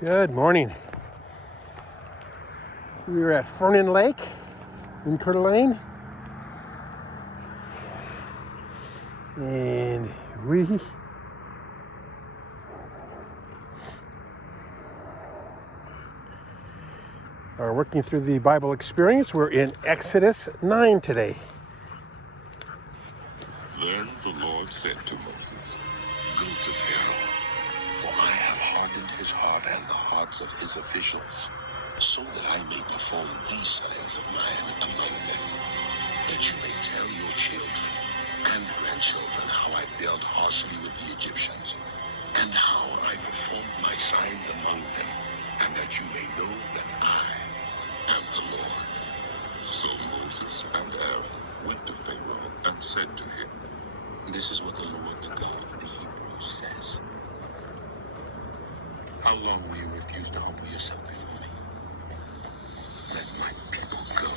Good morning. We're at Fernon Lake in Coeur d'Alene, and we are working through the Bible experience. We're in Exodus 9 today. Then the Lord said to Moses, "Go to Pharaoh, for I have hardened his heart and the hearts of his officials, so that I may perform these signs of mine among them, that you may tell your children and grandchildren how I dealt harshly with the Egyptians, and how I performed my signs among them, and that you may know that I am the Lord." So Moses and Aaron went to Pharaoh and said to him, "This is what the Lord, the God of the Hebrews, says. How long will you refuse to humble yourself before me? Let my people go,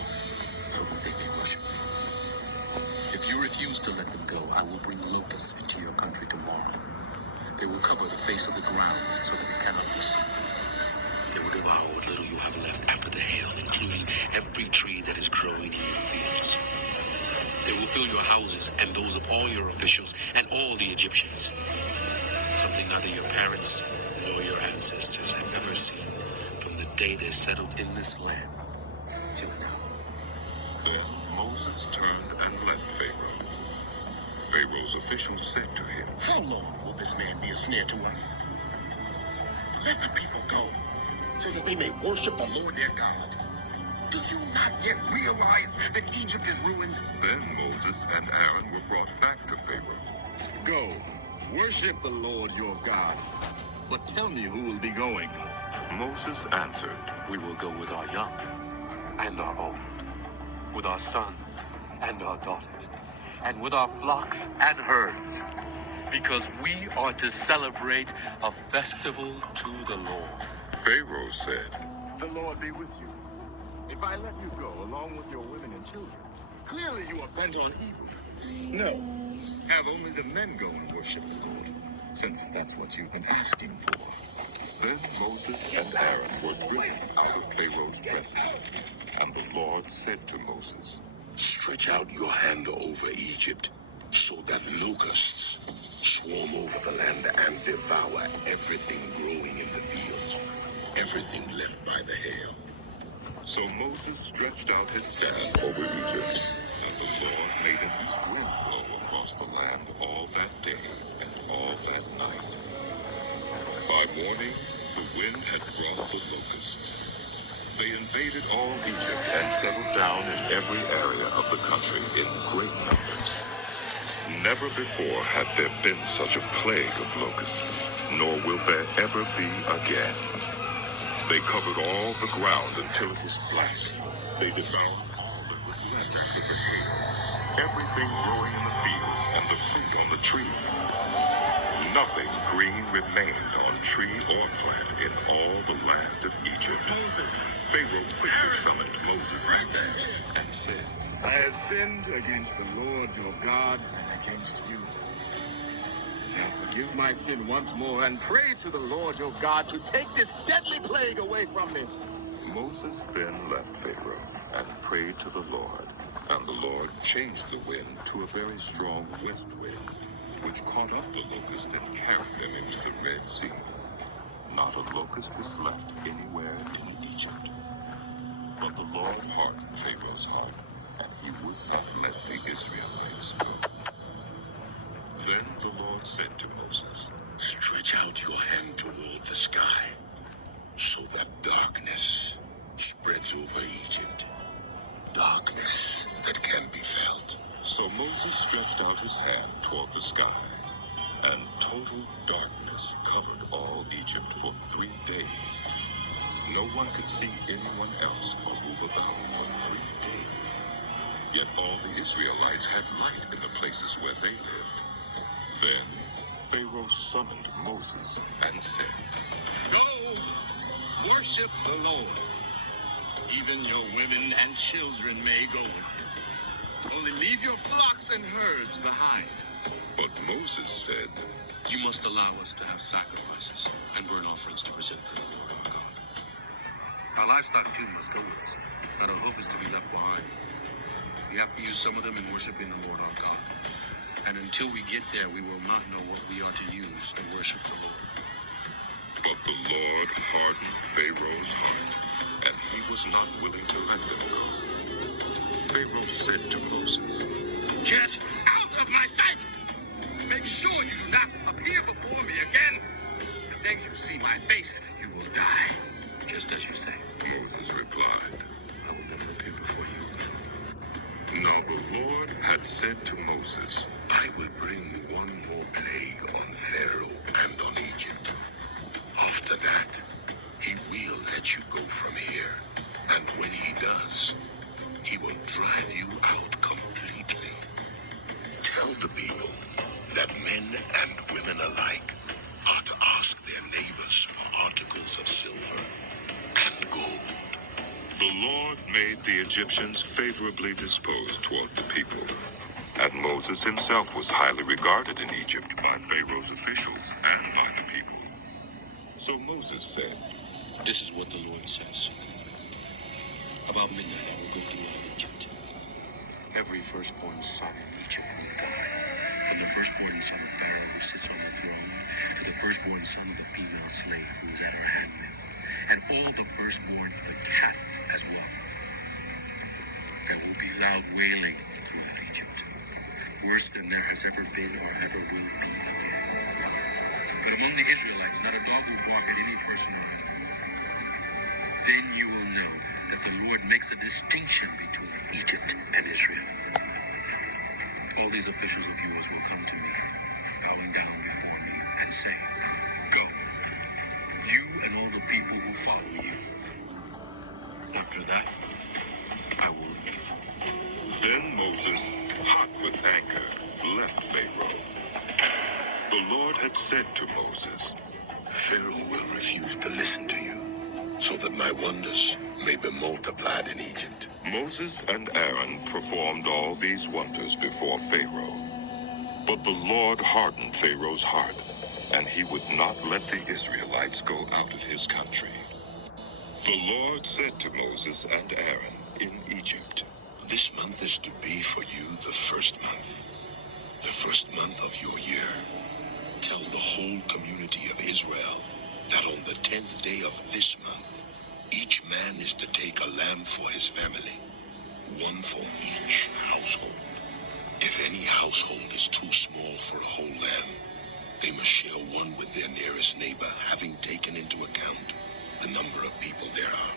so that they may worship me. If you refuse to let them go, I will bring locusts into your country tomorrow. They will cover the face of the ground so that it cannot be seen. They will devour what little you have left after the hail, including every tree that is growing in your fields. They will fill your houses and those of all your officials and all the Egyptians. Something neither your parents nor your ancestors have ever seen from the day they settled in this land till now." Then Moses turned and left Pharaoh. Pharaoh's officials said to him, "How long will this man be a snare to us? Let the people go, so that they may worship the Lord their God. Do you not yet realize that Egypt is ruined?" Then Moses and Aaron were brought back to Pharaoh. Go, worship the Lord your God. But tell me who will be going. Moses answered, "We will go with our young and our old, with our sons and our daughters, and with our flocks and herds, because we are to celebrate a festival to the Lord." Pharaoh said, The Lord be with you. If I let you go along with your women and children, clearly you are bent on evil. No, have only the men go and worship the Lord, since that's what you've been asking for. Then Moses and Aaron were driven out of Pharaoh's presence. And the Lord said to Moses, "Stretch out your hand over Egypt, so that locusts swarm over the land and devour everything growing in the fields, everything left by the hail." So Moses stretched out his staff over Egypt, and the Lord made an east wind blow across the land all that day and all that night. By morning, the wind had brought the locusts. They invaded all Egypt and settled down in every area of the country in great numbers. Never before had there been such a plague of locusts, nor will there ever be again. They covered all the ground until it was black. They devoured all that was left after the hail, everything growing in the fields and the fruit on the trees. Nothing green remained on tree or plant in all the land of Egypt. Moses, Pharaoh quickly summoned Moses and said, I have sinned against the Lord your God and against you. Now forgive my sin once more and pray to the Lord your God to take this deadly plague away from me. Moses then left Pharaoh and prayed to the Lord, and the Lord changed the wind to a very strong west wind, which caught up the locust and carried them into the Red Sea. Not a locust was left anywhere in Egypt. But the Lord hardened Pharaoh's heart, and he would not let the Israelites go. Then the Lord said to Moses, "Stretch out your hand toward the sky, so that darkness spreads over Egypt, darkness that can be felt." So Moses stretched out his hand toward the sky, and total darkness covered all Egypt for 3 days. No one could see anyone else or move about for 3 days. Yet all the Israelites had light in the places where they lived. Then Pharaoh summoned Moses and said, Go, worship the Lord. Even your women and children may go with you. Only leave your flocks and herds behind. But Moses said, You must allow us to have sacrifices and burnt offerings to present to the Lord our God. Our livestock too must go with us. Not a hoof is to be left behind. We have to use some of them in worshiping the Lord our God. And until we get there, we will not know what we are to use to worship the Lord. But the Lord hardened Pharaoh's heart, and he was not willing to let them go. Pharaoh said to Moses, Get out of my sight! Make sure you do not appear before me again. The day you see my face, you will die. Just as you say, Moses replied. I will never appear before you again. Now the Lord had said to Moses, I will bring one more plague on Pharaoh and on Egypt. After that, he will let you go from here. And when he does, he will drive you out completely. Tell the people that men and women alike are to ask their neighbors for articles of silver and gold. The Lord made the Egyptians favorably disposed toward the people, and Moses himself was highly regarded in Egypt by Pharaoh's officials and by the people. So Moses said, This is what the Lord says. About midnight I will go throughout Egypt. Every firstborn son in Egypt will die. From the firstborn son of Pharaoh who sits on the throne, to the firstborn son of the female slave who is at her handmill, and all the firstborn of the cat as well. There will be loud wailing throughout Egypt, worse than there has ever been or ever will be again. But among the Israelites, not a dog will bark at any person or animal. Then you will know that the Lord makes a distinction between Egypt and Israel. All these officials of yours will come to me, bowing down before me, and say, Go. You and all the people will follow you. After that, I will leave. Then Moses, hot with anger, left Pharaoh. The Lord had said to Moses, Pharaoh will refuse to listen to you, so that my wonders may be multiplied in Egypt. Moses and Aaron performed all these wonders before Pharaoh. But the Lord hardened Pharaoh's heart, and he would not let the Israelites go out of his country. The Lord said to Moses and Aaron in Egypt, This month is to be for you the first month of your year. Tell the whole community of Israel that on the 10th day of this month, each man is to take a lamb for his family, one for each household. If any household is too small for a whole lamb, they must share one with their nearest neighbor, having taken into account the number of people there are.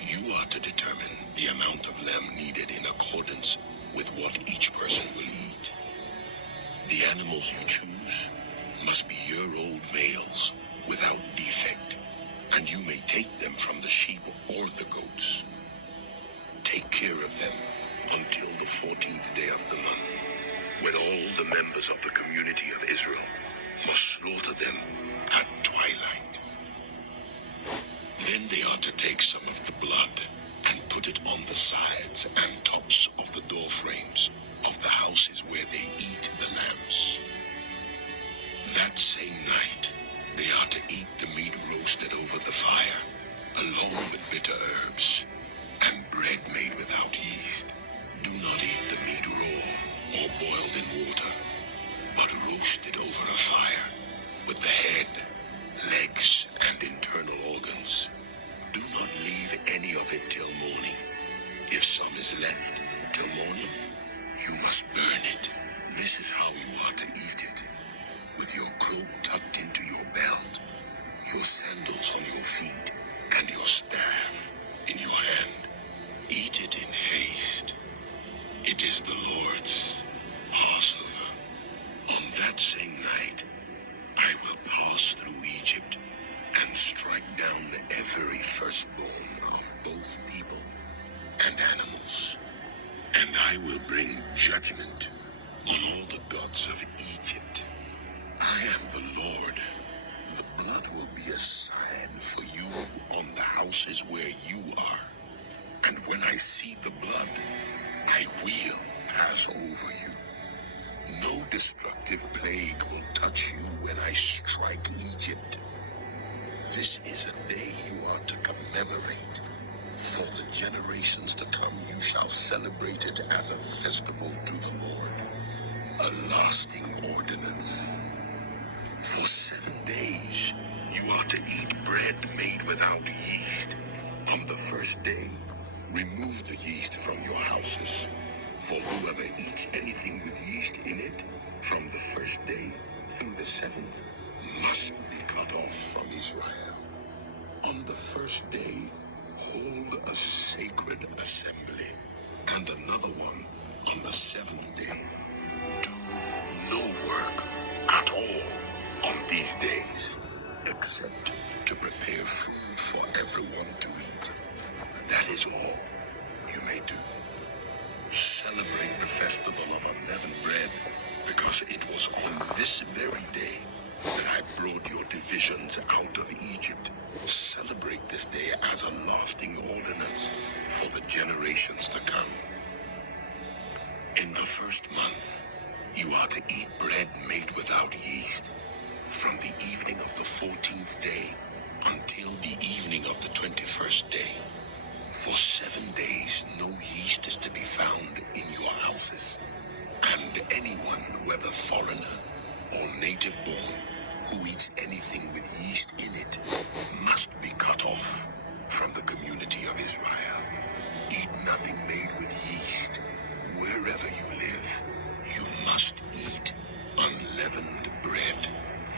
You are to determine the amount of lamb needed in accordance with what each person will eat. The animals you choose must be year-old males without defect, and you may take them from the sheep or the goats. Take care of them until the 14th day of the month, when all the members of the community of Israel must slaughter them at twilight. Then they are to take some of the blood and put it on the sides and tops of the door frames of the houses where they eat the lambs. That same night, they are to eat the meat roasted over the fire, along with bitter herbs and bread made without yeast. Do not eat the meat raw or boiled in water, but roasted over a fire with the head, legs, and internal organs. Do not leave any of it till morning. If some is left till morning, you must burn it. This is how you are to eat it, with your cloak tucked into your belt, your sandals on your feet, and your staff in your hand. Eat it in haste. It is the Lord's Passover. On that same night, I will pass through Egypt and strike down every firstborn of both people and animals. And I will bring judgment on all the gods of Egypt. I am the Lord. The blood will be a sign for you on the houses where you are. And when I see the blood, I will pass over you. No destructive plague will touch you when I strike Egypt. This is a day you are to commemorate. For the generations to come, you shall celebrate it as a festival to the Lord, a lasting ordinance. For 7 days, you are to eat bread made without yeast. On the first day, remove the yeast from your houses. For whoever eats anything with yeast in it, from the first day through the 7th, must be cut off from Israel. On the first day, hold a sacred assembly, and another one on the 7th day. Do no work at all on these days, except to prepare food for everyone to eat. That is all you may do. Celebrate the festival of unleavened bread, because it was on this very day that I brought your divisions out of Egypt. Celebrate this day as a lasting ordinance for the generations to come. In the first month, you are to eat bread made without yeast, from the evening of the 14th day until the evening of the 21st day. For 7 days, no yeast is to be found in your houses, and anyone, whether foreigner or native born, who eats anything with yeast in it, must be cut off from the community of Israel. Eat nothing made with yeast. Wherever you live, you must eat unleavened bread.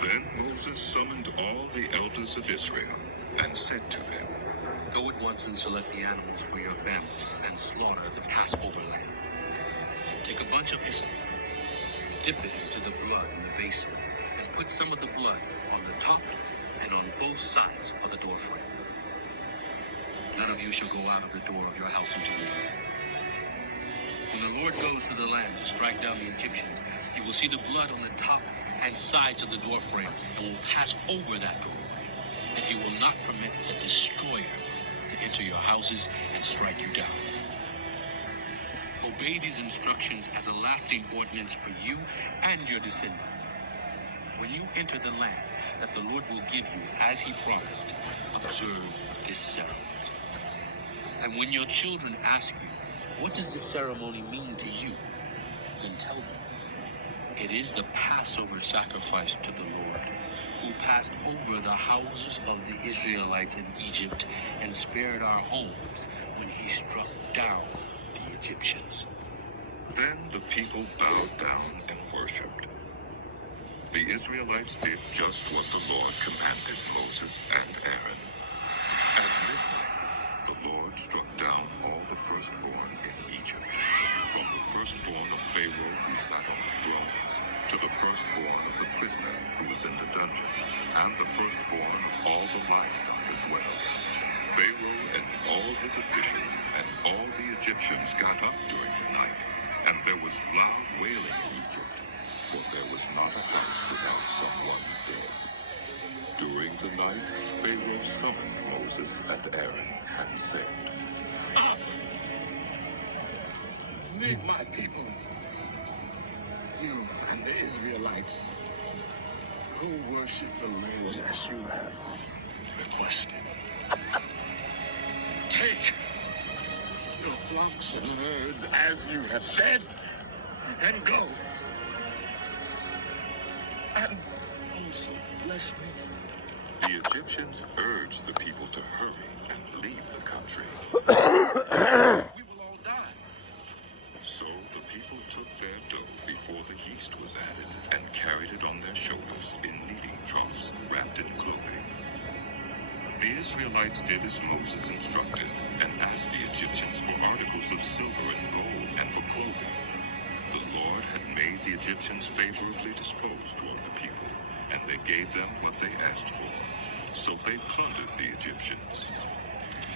Then Moses summoned all the elders of Israel and said to them, Go at once and select the animals for your families and slaughter the Passover lamb. Take a bunch of hyssop, dip it into the blood in the basin, and put some of the blood on the top and on both sides of the doorframe. None of you shall go out of the door of your house until morning. When the Lord goes to the land to strike down the Egyptians, he will see the blood on the top and sides of the doorframe and will pass over that doorway, and he will not permit the destroyer to enter your houses and strike you down. Obey these instructions as a lasting ordinance for you and your descendants. When you enter the land that the Lord will give you as he promised, observe this ceremony. And when your children ask you, what does this ceremony mean to you? Then tell them, it is the Passover sacrifice to the Lord, who passed over the houses of the Israelites in Egypt and spared our homes when he struck down the Egyptians. Then the people bowed down and worshipped. The Israelites did just what the Lord commanded Moses and Aaron. At midnight, the Lord struck down all the firstborn in Egypt, from the firstborn of Pharaoh who sat on the throne, to the firstborn of the prisoner who was in the dungeon, and the firstborn of all the livestock as well. Pharaoh and all his officials and all the Egyptians got up during the night, and there was loud wailing in Egypt, for there was not a house without someone dead. During the night, Pharaoh summoned Moses and Aaron and said, Up! Lead my people, you and the Israelites, who worship the Lord as you have requested. Take your flocks and herds as you have said, and go. And also bless me. The Egyptians urged the people to hurry and leave the country. We will all die. So the people took their dough before the yeast was added and carried it on their shoulders in kneading troughs wrapped in clothing. The Israelites did as Moses instructed and asked the Egyptians for articles of silver and gold and for clothing. The Lord had made the Egyptians favorably disposed toward the people, and they gave them what they asked for. So they plundered the Egyptians.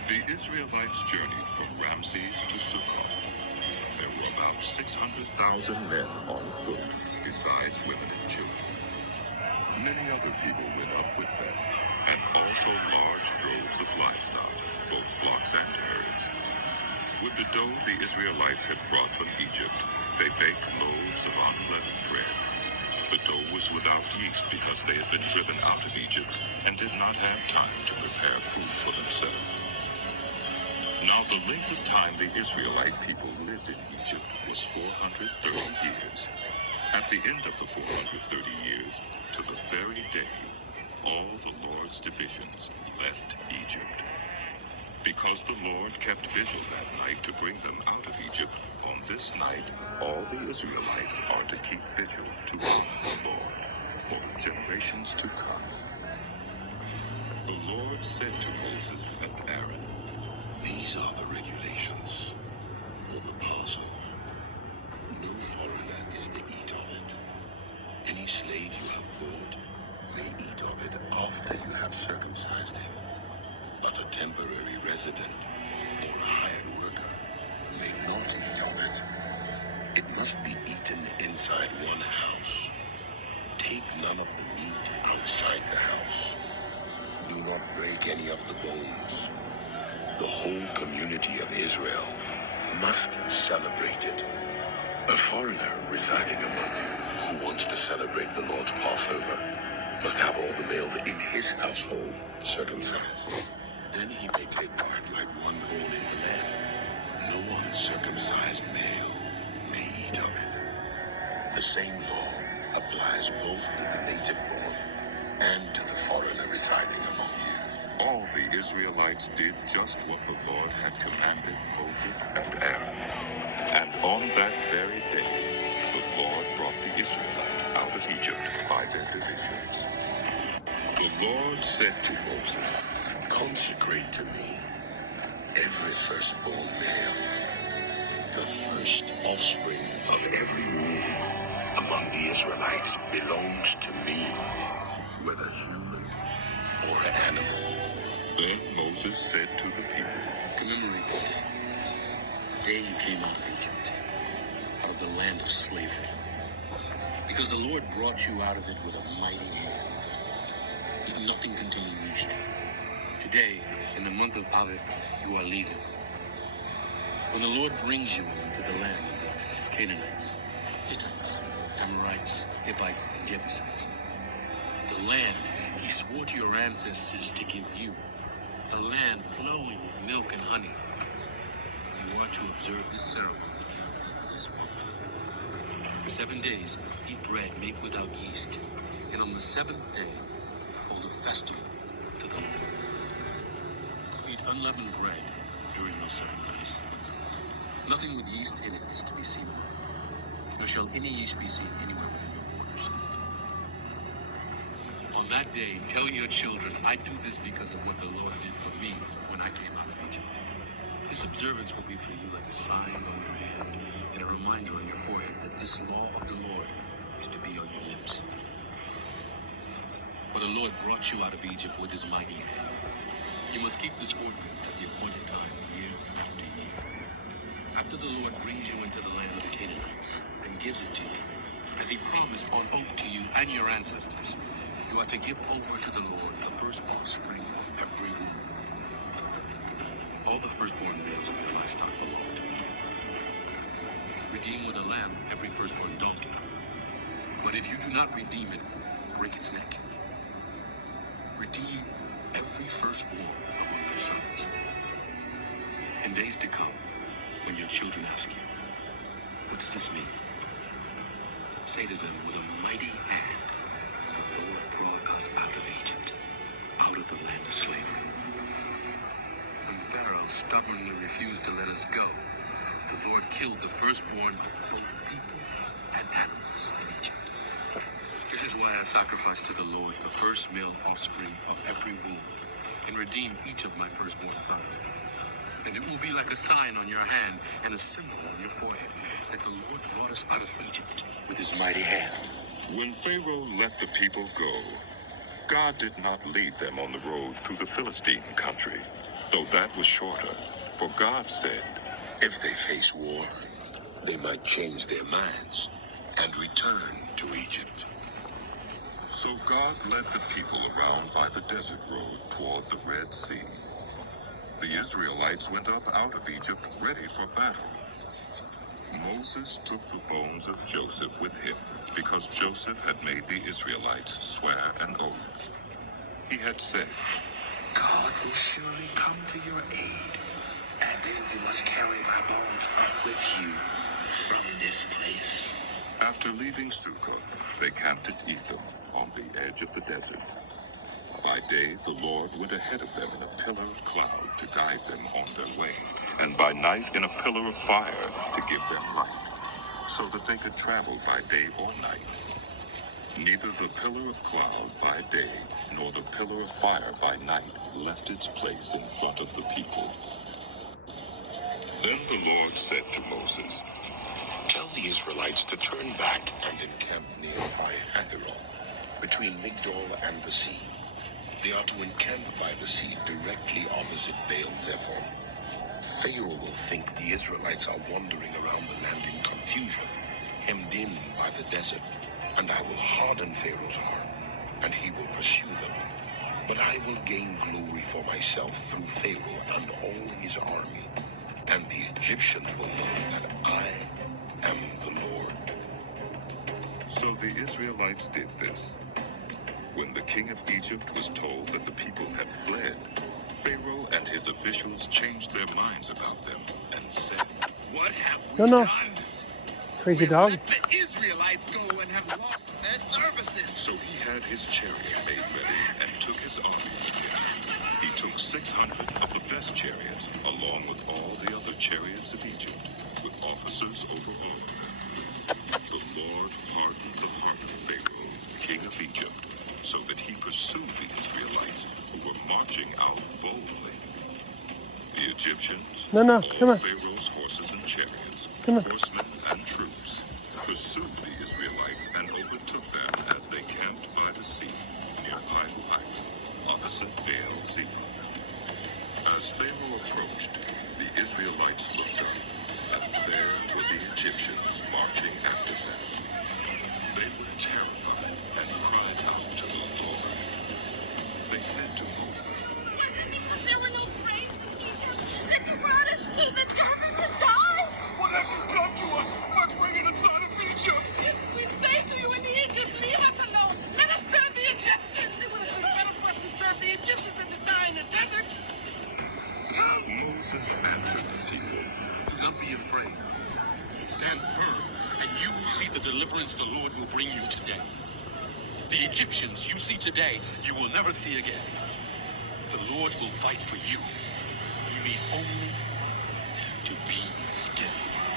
The Israelites journeyed from Ramses to Succoth. There were about 600,000 men on foot, besides women and children. Many other people went up with them, and also large droves of livestock, both flocks and herds. With the dough the Israelites had brought from Egypt, They baked loaves of unleavened bread. The dough was without yeast because they had been driven out of Egypt and did not have time to prepare food for themselves. Now the length of time the Israelite people lived in Egypt was 430 years. At the end of the 430 years, to the very day, all the Lord's divisions left Egypt. Because the Lord kept vigil that night to bring them out of Egypt, on this night all the Israelites are to keep vigil to honor the Lord for the generations to come. The Lord said to Moses and Aaron, "These are the regulations for the Passover. No foreigner is to eat of it. Any slave you have bought may eat of it after you have circumcised him. But a temporary resident or a hired worker may not eat of it. It must be eaten inside one house. Take none of the meat outside the house. Do not break any of the bones. The whole community of Israel must celebrate it. A foreigner residing among you who wants to celebrate the Lord's Passover must have all the males in his household circumcised. Then he may take part like one born in the land. No uncircumcised male may eat of it. The same law applies both to the native born and to the foreigner residing among you." all the Israelites did just what the Lord had commanded Moses and Aaron. And on that very day, the Lord brought the Israelites out of Egypt by their divisions. The Lord said to Moses, "Consecrate to me every firstborn male, the first offspring of every womb among the Israelites belongs to me, whether human or animal." Then Moses said to the people, Commemorate this day, the day you came out of Egypt, out of the land of slavery. Because the Lord brought you out of it with a mighty hand, with nothing containing yeast. Today, in the month of Aviv, you are leaving. When the Lord brings you into the land of the Canaanites, Hittites, Amorites, Hivites, and Jebusites, the land he swore to your ancestors to give you, a land flowing with milk and honey, you are to observe this ceremony this month. For 7 days, eat bread made without yeast, and on the 7th day, hold a festival to the Lord. Eat unleavened bread during those 7 days. Nothing with yeast in it is to be seen, nor shall any yeast be seen anywhere within your borders. On that day, tell your children, I do this because of what the Lord did for me when I came out of Egypt. This observance will be for you like a sign on your hand and a reminder on your forehead that this law of the Lord is to be on your lips. For the Lord brought you out of Egypt with his mighty hand. You must keep this ordinance at the appointed time, year after year. After the Lord brings you into the land of the Canaanites and gives it to you, as he promised on oath to you and your ancestors, you are to give over to the Lord the first offspring of every womb. All the firstborn males of your livestock belong to you. Redeem with a lamb every firstborn donkey. But if you do not redeem it, break its neck. Redeem every firstborn among your sons. In days to come, when your children ask you, what does this mean? Say to them, with a mighty hand, the Lord brought us out of Egypt, out of the land of slavery. When Pharaoh stubbornly refused to let us go, the Lord killed the firstborn of both people and animals in Egypt. This is why I sacrifice to the Lord the first male offspring of every womb, and redeem each of my firstborn sons. And it will be like a sign on your hand and a symbol on your forehead that the Lord brought us out of Egypt with his mighty hand. when Pharaoh let the people go, God did not lead them on the road through the Philistine country, though that was shorter. For God said, If they face war, they might change their minds and return to Egypt. So God led the people around by the desert road toward the Red Sea. The Israelites went up out of Egypt ready for battle. Moses took the bones of Joseph with him because Joseph had made the Israelites swear an oath. He had said, God will surely come to your aid, and then you must carry my bones up with you from this place. After leaving Succoth, they camped at Etham on the edge of the desert. By day, the Lord went ahead of them in a pillar of cloud to guide them on their way, and by night in a pillar of fire to give them light, so that they could travel by day or night. Neither the pillar of cloud by day nor the pillar of fire by night left its place in front of the people. Then the Lord said to Moses, Tell the Israelites to turn back and encamp near Pi-hahiroth, between Migdol and the sea. They are to encamp by the sea directly opposite Baal-zephon. Pharaoh will think the Israelites are wandering around the land in confusion, hemmed in by the desert, and I will harden Pharaoh's heart, and he will pursue them. But I will gain glory for myself through Pharaoh and all his army, and the Egyptians will know that I am the Lord. So the Israelites did this. When the king of Egypt was told that the people had fled, Pharaoh and his officials changed their minds about them and said, What have we No, no. done? Crazy We've dog. let the Israelites go and have lost their services. So he had his chariot made ready and took his army with him. He took 600 of the best chariots, along with all the other chariots of Egypt, with officers over all of them. The Lord hardened the heart of Pharaoh, king of Egypt, so that he pursued the Israelites who were marching out boldly. The Egyptians, No, no, all come on. Pharaoh's horses and chariots, Come on. horsemen and troops, pursued the Israelites and overtook them as they camped by the sea near Pi-hahiroth, opposite Baal-zephon. As Pharaoh approached, the Israelites looked up, and there were the Egyptians marching after them. They were terrified and cried out to the Lord. They said to Moses, There were no graves in Egypt. Then you brought us to the desert to die. What have you done to us? We're bringing us out of Egypt. We say to you in Egypt, leave us alone. Let us serve the Egyptians. It would have been better for us to serve the Egyptians than to die in the desert. Moses answered the people, Do not be afraid. Stand firm, and you will see the deliverance the Lord will bring you today. The Egyptians you see today, you will never see again. The Lord will fight for you. You need only to be still.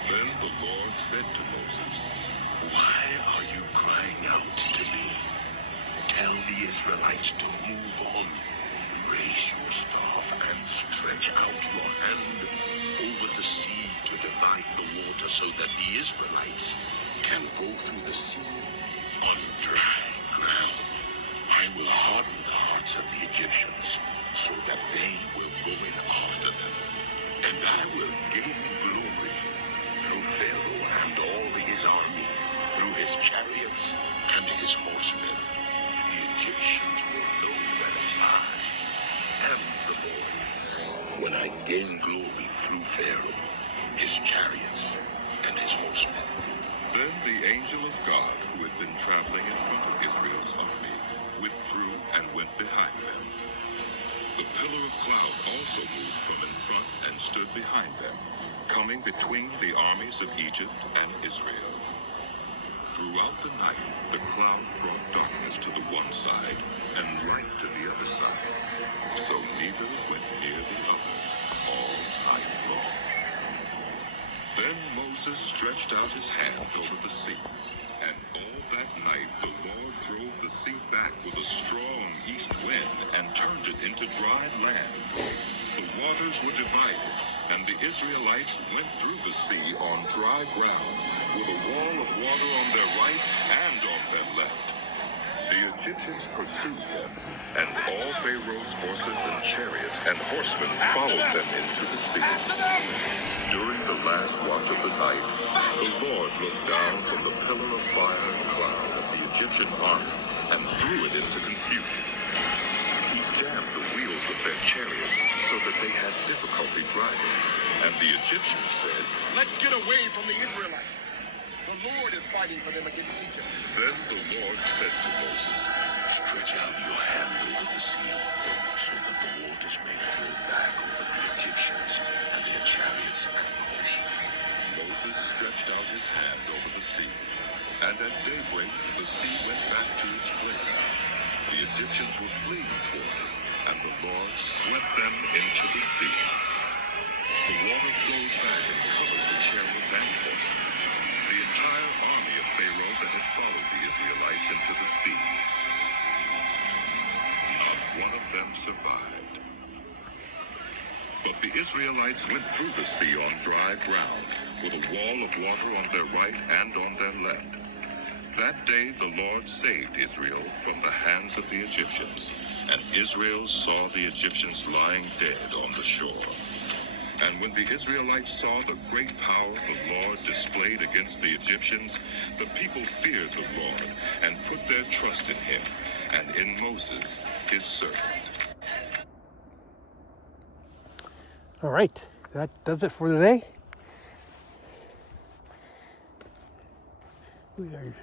Then the Lord said to Moses, Why are you crying out to me? Tell the Israelites to move on. Raise your staff and stretch out your hand over the sea to divide the water so that the Israelites can go through the sea on dry ground. I will harden the hearts of the Egyptians so that they will go in after them, and I will gain glory through Pharaoh and all his army, through his chariots and his horsemen. The Egyptians will know that I am the Lord when I gain glory through Pharaoh, his chariots, and his horsemen. Then the angel of God, who had been traveling in front of Israel's army, withdrew and went behind them. The pillar of cloud also moved from in front and stood behind them, coming between the armies of Egypt and Israel. Throughout the night, the cloud brought darkness to the one side and light to the other side, so neither went near the other all night long. Then Moses stretched out his hand over the sea, and all that night the Lord drove the sea back with a strong east wind and turned it into dry land. The waters were divided, and the Israelites went through the sea on dry ground, with a wall of water on their right and on their left. The Egyptians pursued them, and all Pharaoh's horses and chariots and horsemen followed them into the sea. During the last watch of the night, the Lord looked down from the pillar of fire and cloud at the Egyptian army and threw it into confusion. He jammed the wheels of their chariots so that they had difficulty driving. And the Egyptians said, Let's get away from the Israelites. The Lord is fighting for them against Egypt. Then the Lord said to Moses, Stretch out your hand over the sea, so that the waters may flow back over the Egyptians and their chariots and horsemen. Moses stretched out his hand over the sea, and at daybreak the sea went back to its place. The Egyptians were fleeing toward it, and the Lord swept them into the sea. The water flowed back and covered the chariots and horses, the entire army of Pharaoh that had followed the Israelites into the sea. Not one of them survived. But the Israelites went through the sea on dry ground, with a wall of water on their right and on their left. That day the Lord saved Israel from the hands of the Egyptians, and Israel saw the Egyptians lying dead on the shore. And when the Israelites saw the great power the Lord displayed against the Egyptians, the people feared the Lord and put their trust in him and in Moses, his servant. All right, that does it for today. We are...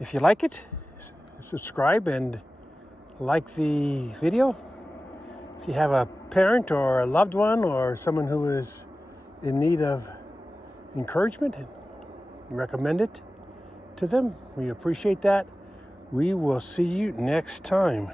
If you like it, subscribe and like the video. If you have a parent or a loved one or someone who is in need of encouragement, recommend it to them. We appreciate that. We will see you next time.